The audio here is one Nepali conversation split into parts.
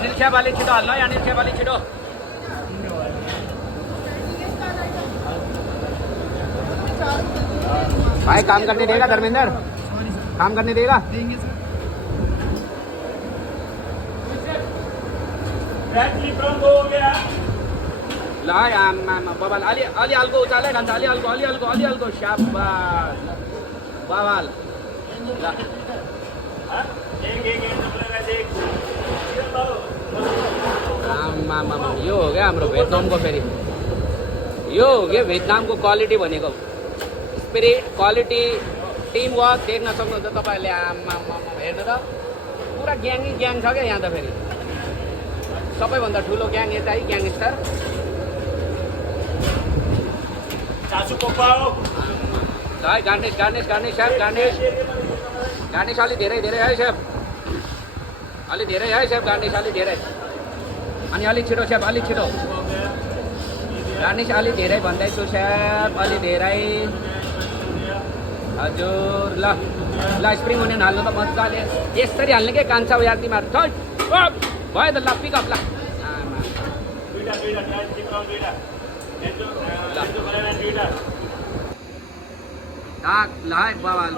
अनिल छेप अलिक छिटो हाल्नु है अनिल छेप अलिक छिटो भाई काम करने देगा धर्मेंद्र काम करने देगा ल आमा बबाल अलि अलि हल्को उचालै खान्छ अलि हल्को शाबास बबाल ल आमा यो हो क्या हाम्रो भियतनामको फेरि यो हो क्या भियतनामको क्वालिटी भनेको स्पिरिट क्वालिटी टिम वर्क देख्न सक्नुहुन्छ तपाईँहरूले आमा हेर्नु त पुरा ग्याङ छ क्या यहाँ त फेरि सबैभन्दा ठुलो ग्याङ यता है ग्याङस्टर ल है गार्निस सेफ गार्निस अलि धेरै है सेफ अलि धेरै है सेफ गार्निस अलि धेरै अनि अलिक छिटो सेफ अलिक छिटो गार्निस अलि धेरै भन्दैछु सेफ अलि धेरै हजुर ल स्प्रिङ ओनियन हाल्नु त मजाले यसरी हाल्ने के कान्छ यार तिमीहरू भयो त ल पिकअप ल ल है बवाल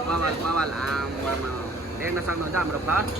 देख्न सक्नुहुन्छ हाम्रो फर्स्ट